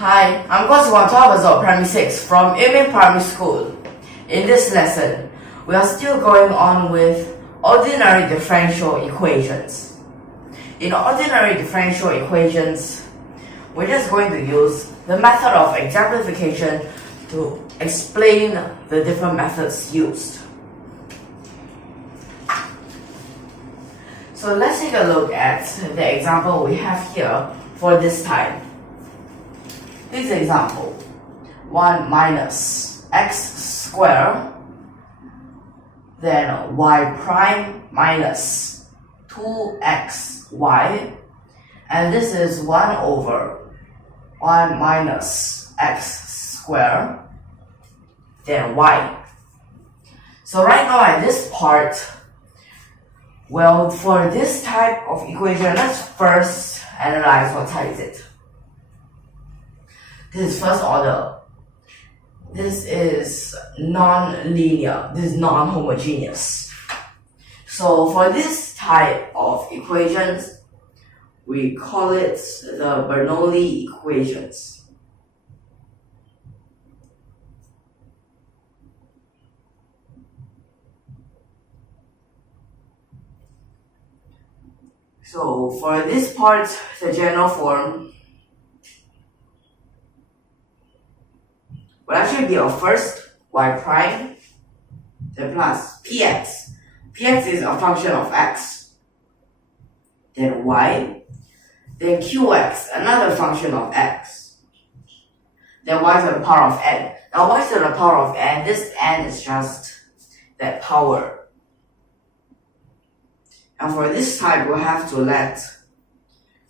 Hi, I'm YUMIN Primary 6 from YUMIN Primary School. In this lesson, we are still going on with ordinary differential equations. In ordinary differential equations, we're just going to use the method of exemplification to explain the different methods used. So let's take a look at the example we have here for this time. This example, 1 minus x squared, then y prime minus 2xy, and this is 1 over 1 minus x squared, then y. So right now at this part, well, for this type of equation, let's first analyze what type is it. This is first order. This is non-linear. This is non-homogeneous. So for this type of equations, we call it the Bernoulli equations. So for this part, the general form will actually be our first y prime, then plus px. Px is a function of x, then y, then qx, another function of x, then y to the power of n. Now y to the power of n, this n is just that power. And for this type, we'll have to let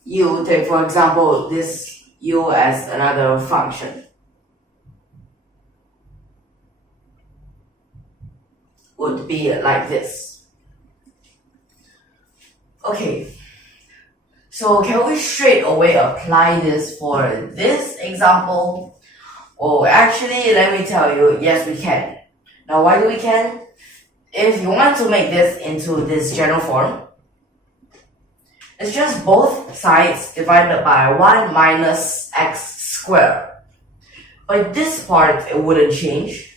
u take, for example, this u as another function. Would be like this. Okay, so can we straight away apply this for this example? Oh, actually, let me tell you, yes, we can. Now, why do we can? If you want to make this into this general form, it's just both sides divided by 1 minus x squared. But this part, it wouldn't change.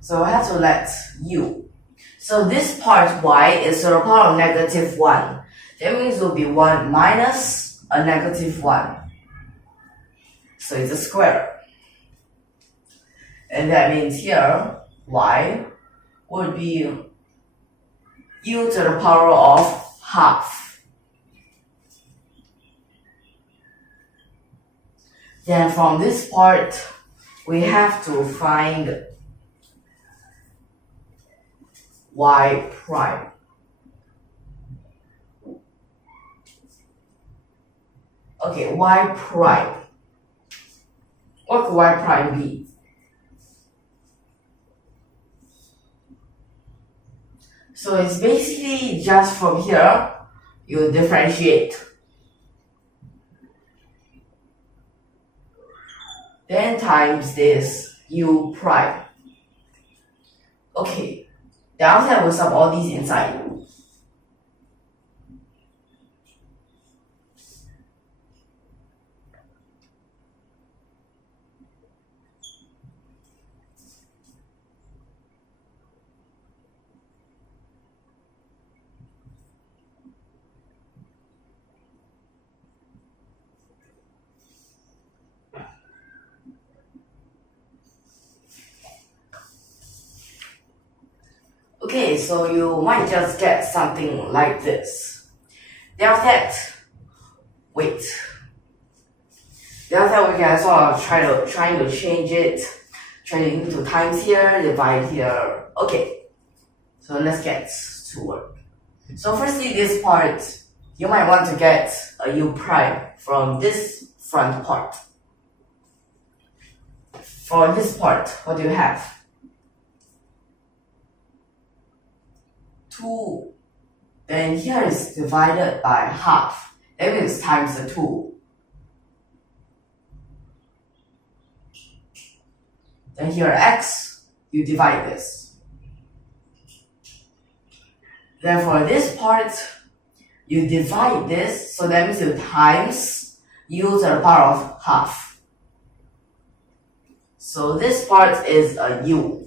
So I have to let u. So this part y is to the power of negative 1. That means it will be 1 minus a negative 1. So it's a square. And that means here, y would be u to the power of half. Then from this part, we have to find y prime. Okay, y prime. What could y prime be? So it's basically just from here, you differentiate. Then times this u prime. Okay, then after that we'll sub all these inside. Okay, so you might just get something like this. Then after that, wait. Then after that, we can sort of trying to change it, trying to times here, divide here. Okay, so let's get to work. So firstly, this part, you might want to get a u prime from this front part. For this part, what do you have? 2, then here is divided by half. That means times the 2. Then here x, you divide this. Then for this part, you divide this, so that means you times u to the power of half. So this part is a u.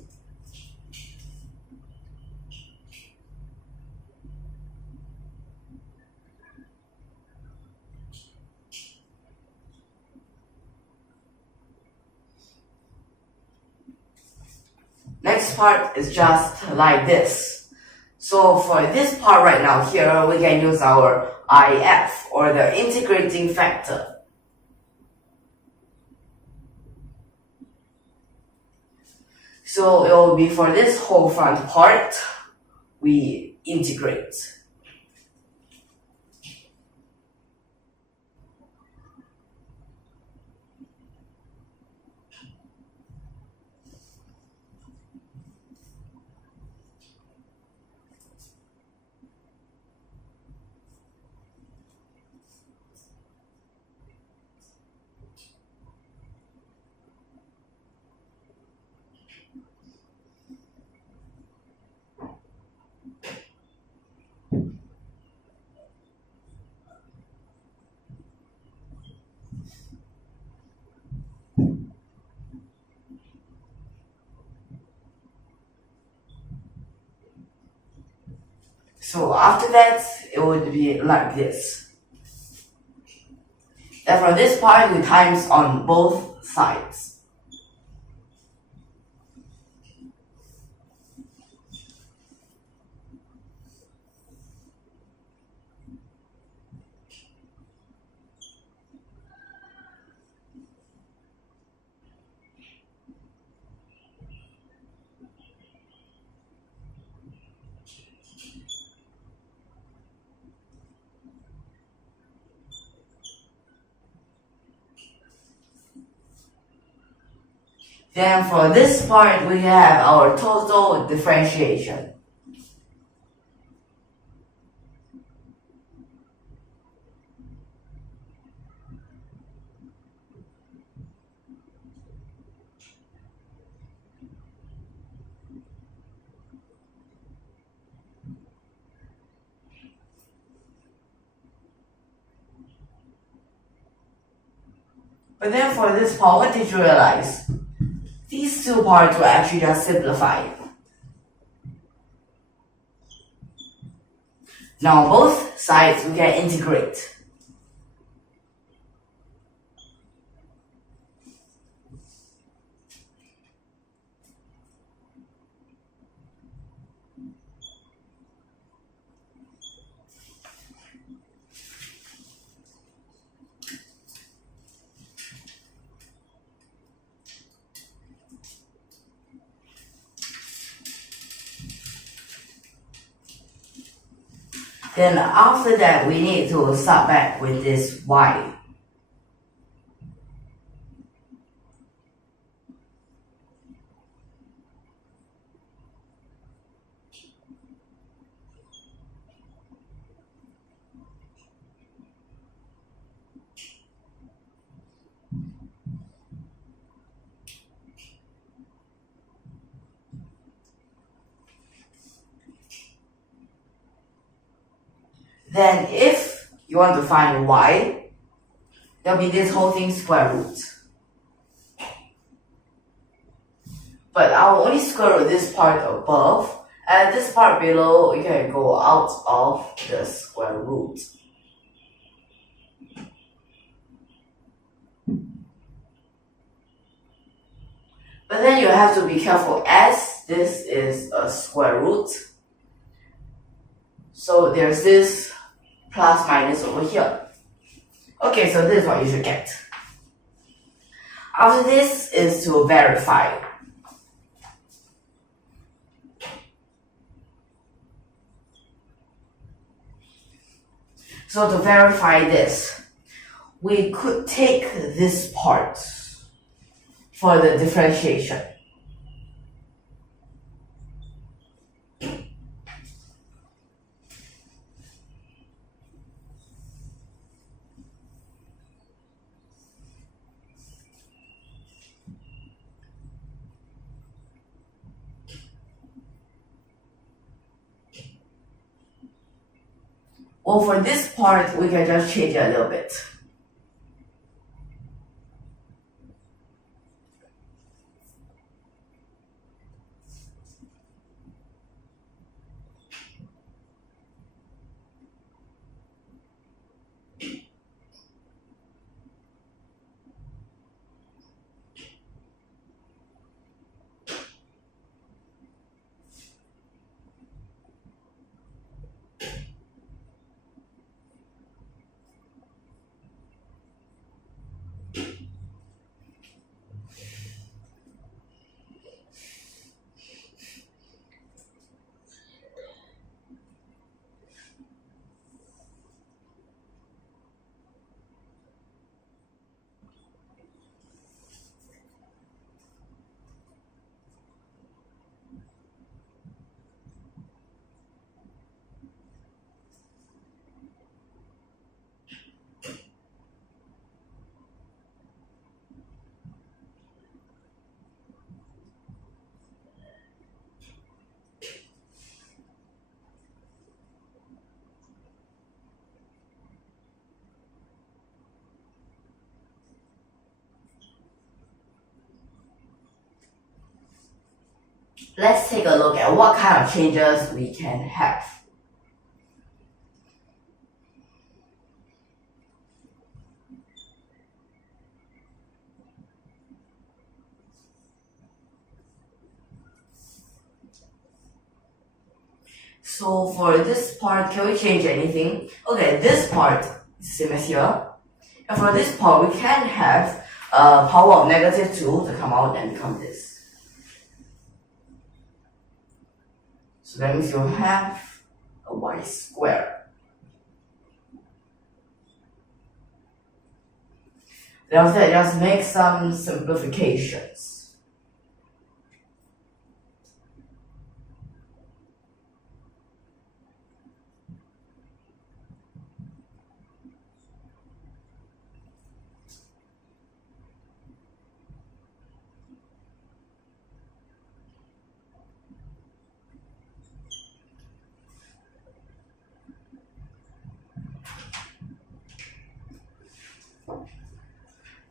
Next part is just like this. So for this part right now here, we can use our IF, or the integrating factor. So it will be for this whole front part, we integrate. So after that, it would be like this. Then from this part, we times on both sides. Then for this part, we have our total differentiation. But then for this part, what did you realize? These two parts will actually just simplify. Now both sides we can integrate. Then after that, we need to start back with this y. Then if you want to find y, there'll be this whole thing square root. But I will only square root this part above, and this part below, you can go out of the square root. But then you have to be careful, as this is a square root. So there's this plus minus over here. Okay, so this is what you should get. After this is to verify. So to verify this, we could take this part for the differentiation. Well, for this part, we can just change it a little bit. Let's take a look at what kind of changes we can have. So for this part, can we change anything? Okay, this part is same as here. And for this part, we can have power of -2 to come out and become this. So that means you have a y square. Then after that, just make some simplifications.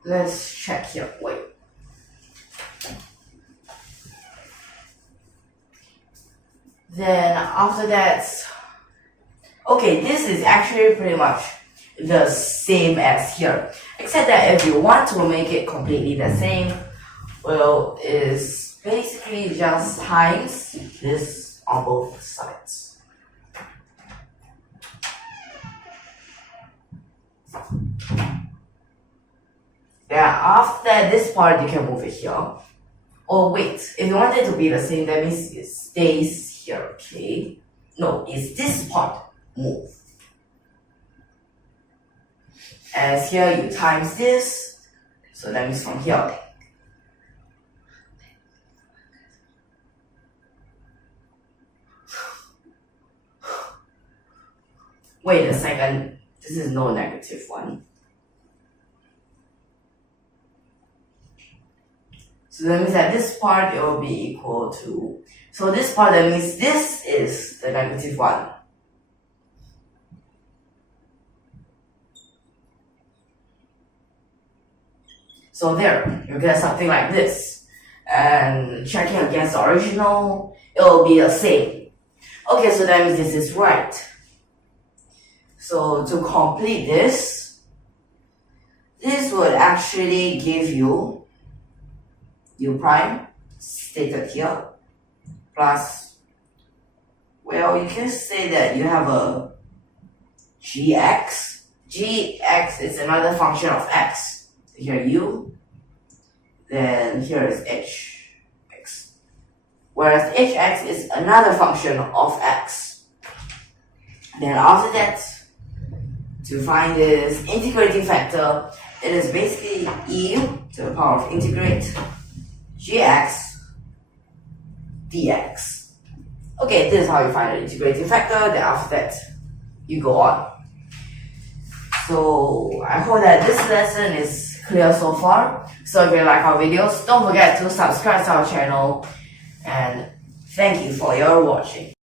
Let's check here. Wait. Then after that, okay, this is actually pretty much the same as here, except that if you want to make it completely the same, well, it's basically just times this on both sides. Then after that, this part you can move it here. Oh wait, if you want it to be the same, that means it stays here, okay? No, it's this part move. As here you times this, so that means from here. Wait a second, this is no -1. So that means that this part it will be equal to, so this part that means this is the -1. So there, you get something like this. And checking against the original, it will be the same. Okay, so that means this is right. So to complete this would actually give you u prime stated here plus, well, you can say that you have a gx. Gx is another function of x. Here u, then here is hx. Whereas hx is another function of x. Then after that, to find this integrating factor, it is basically e to the power of integrate gx dx. Okay, this is how you find the integrating factor. Then after that, you go on. So I hope that this lesson is clear so far. So if you like our videos, don't forget to subscribe to our channel. And thank you for your watching.